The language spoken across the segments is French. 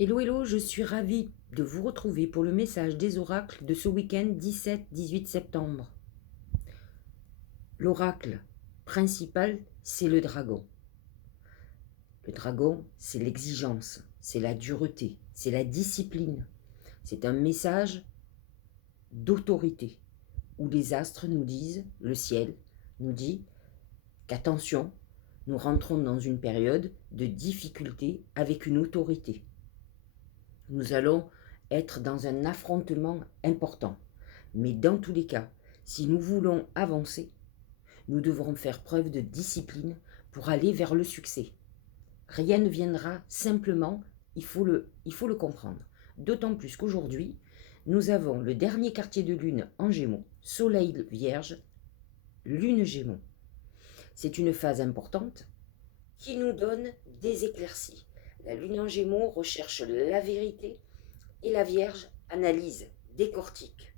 Hello, hello, je suis ravie de vous retrouver pour le message des oracles de ce week-end 17-18 septembre. L'oracle principal, c'est le dragon. Le dragon, c'est l'exigence, c'est la dureté, c'est la discipline. C'est un message d'autorité où les astres nous disent, le ciel nous dit qu'attention, nous rentrons dans une période de difficulté avec une autorité. Nous allons être dans un affrontement important. Mais dans tous les cas, si nous voulons avancer, nous devrons faire preuve de discipline pour aller vers le succès. Rien ne viendra simplement, il faut le comprendre. D'autant plus qu'aujourd'hui, nous avons le dernier quartier de lune en Gémeaux, Soleil Vierge, Lune Gémeaux. C'est une phase importante qui nous donne des éclaircies. La lune en Gémeaux recherche la vérité et la Vierge analyse, décortique.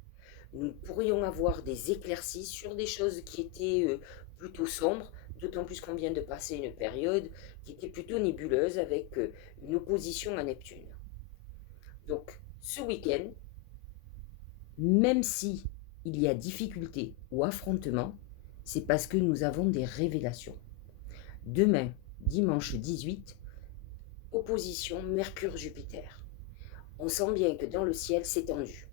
Nous pourrions avoir des éclaircies sur des choses qui étaient plutôt sombres, d'autant plus qu'on vient de passer une période qui était plutôt nébuleuse avec une opposition à Neptune. Donc ce week-end, même si il y a difficulté ou affrontement, c'est parce que nous avons des révélations. Demain, dimanche 18, opposition Mercure-Jupiter. On sent bien que dans le ciel, c'est tendu.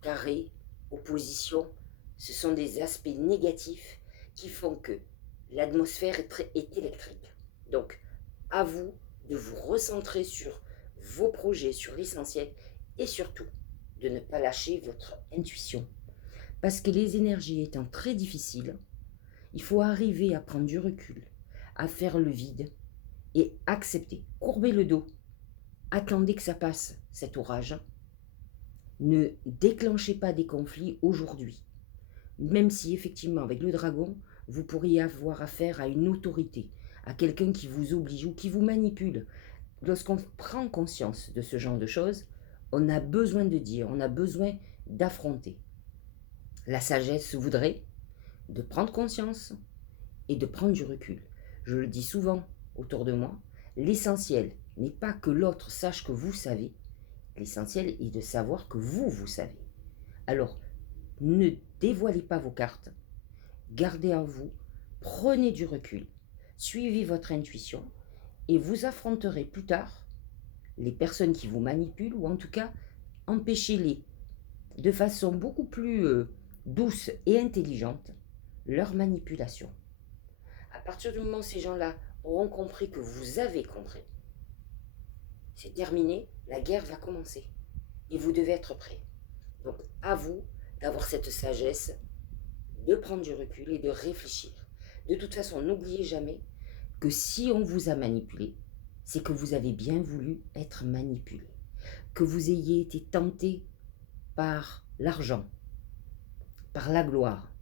Carré, opposition, ce sont des aspects négatifs qui font que l'atmosphère est électrique. Donc, à vous de vous recentrer sur vos projets, sur l'essentiel, et surtout de ne pas lâcher votre intuition. Parce que les énergies étant très difficiles, il faut arriver à prendre du recul, à faire le vide et accepter. Courbez le dos, attendez que ça passe, cet orage. Ne déclenchez pas des conflits aujourd'hui. Même si effectivement avec le dragon, vous pourriez avoir affaire à une autorité, à quelqu'un qui vous oblige ou qui vous manipule. Lorsqu'on prend conscience de ce genre de choses, on a besoin de dire, on a besoin d'affronter. La sagesse voudrait de prendre conscience et de prendre du recul. Je le dis souvent autour de moi, l'essentiel n'est pas que l'autre sache que vous savez, l'essentiel est de savoir que vous savez. Alors, ne dévoilez pas vos cartes, gardez en vous, prenez du recul, suivez votre intuition et vous affronterez plus tard les personnes qui vous manipulent ou en tout cas empêchez-les de façon beaucoup plus douce et intelligente leur manipulation. À partir du moment où ces gens-là auront compris que vous avez compris, c'est terminé, la guerre va commencer et vous devez être prêt. Donc à vous d'avoir cette sagesse, de prendre du recul et de réfléchir. De toute façon, n'oubliez jamais que si on vous a manipulé, c'est que vous avez bien voulu être manipulé. Que vous ayez été tenté par l'argent, par la gloire,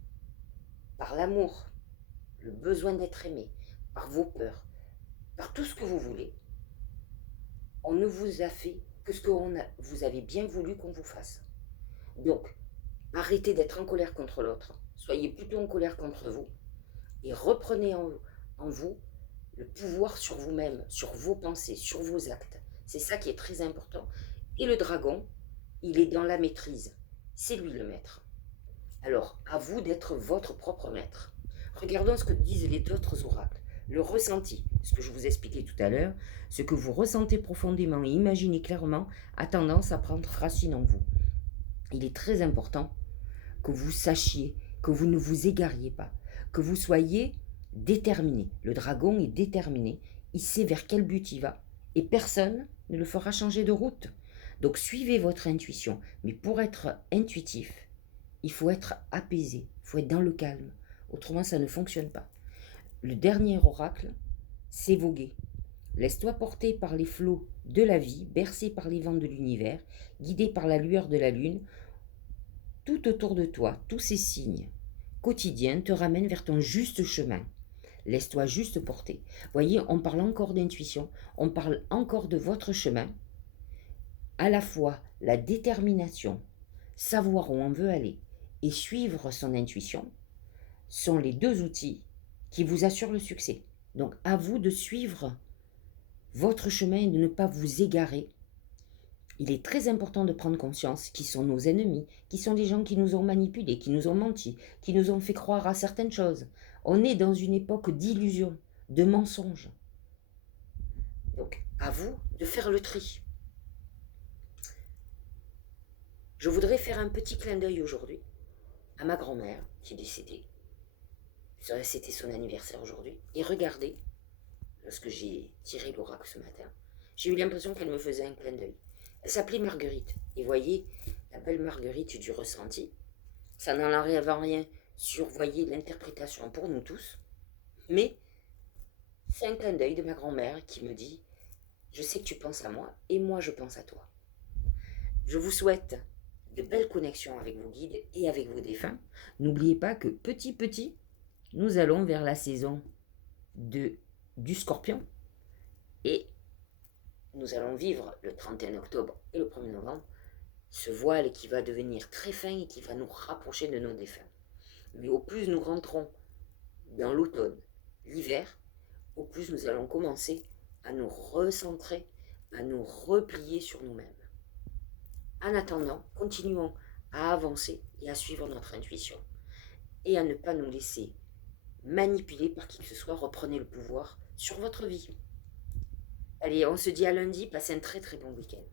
par l'amour, le besoin d'être aimé, par vos peurs, par tout ce que vous voulez. On ne vous a fait que ce que vous avez bien voulu qu'on vous fasse. Donc, arrêtez d'être en colère contre l'autre. Soyez plutôt en colère contre vous et reprenez en vous le pouvoir sur vous-même, sur vos pensées, sur vos actes. C'est ça qui est très important. Et le dragon, il est dans la maîtrise. C'est lui le maître. Alors, à vous d'être votre propre maître. Regardons ce que disent les autres oracles. Le ressenti, ce que je vous expliquais tout à l'heure, ce que vous ressentez profondément et imaginez clairement a tendance à prendre racine en vous. Il est très important que vous sachiez, que vous ne vous égariez pas, que vous soyez déterminé. Le dragon est déterminé, il sait vers quel but il va et personne ne le fera changer de route. Donc suivez votre intuition, mais pour être intuitif, il faut être apaisé, il faut être dans le calme, autrement ça ne fonctionne pas. Le dernier oracle, c'est voguer. Laisse-toi porter par les flots de la vie, bercé par les vents de l'univers, guidé par la lueur de la lune. Tout autour de toi, tous ces signes quotidiens te ramènent vers ton juste chemin. Laisse-toi juste porter. Voyez, on parle encore d'intuition, on parle encore de votre chemin. À la fois la détermination, savoir où on veut aller et suivre son intuition sont les deux outils qui vous assurent le succès. Donc à vous de suivre votre chemin et de ne pas vous égarer. Il est très important de prendre conscience qui sont nos ennemis, qui sont les gens qui nous ont manipulés, qui nous ont menti, qui nous ont fait croire à certaines choses. On est dans une époque d'illusions, de mensonges. Donc, à vous de faire le tri. Je voudrais faire un petit clin d'œil aujourd'hui à ma grand-mère qui est décédée. C'était son anniversaire aujourd'hui. Et regardez, lorsque j'ai tiré l'oracle ce matin, j'ai eu l'impression qu'elle me faisait un clin d'œil. Elle s'appelait Marguerite. Et voyez, la belle Marguerite du ressenti, ça n'enlève rien sur, voyez, l'interprétation pour nous tous. Mais c'est un clin d'œil de ma grand-mère qui me dit « Je sais que tu penses à moi et moi je pense à toi ». Je vous souhaite de belles connexions avec vos guides et avec vos défunts. N'oubliez pas que petit, nous allons vers la saison du Scorpion et nous allons vivre le 31 octobre et le 1er novembre ce voile qui va devenir très fin et qui va nous rapprocher de nos défunts. Mais au plus nous rentrons dans l'automne, l'hiver, au plus nous allons commencer à nous recentrer, à nous replier sur nous-mêmes. En attendant, continuons à avancer et à suivre notre intuition et à ne pas nous laisser manipuler par qui que ce soit. Reprenez le pouvoir sur votre vie. Allez, on se dit à lundi, passez un très très bon week-end.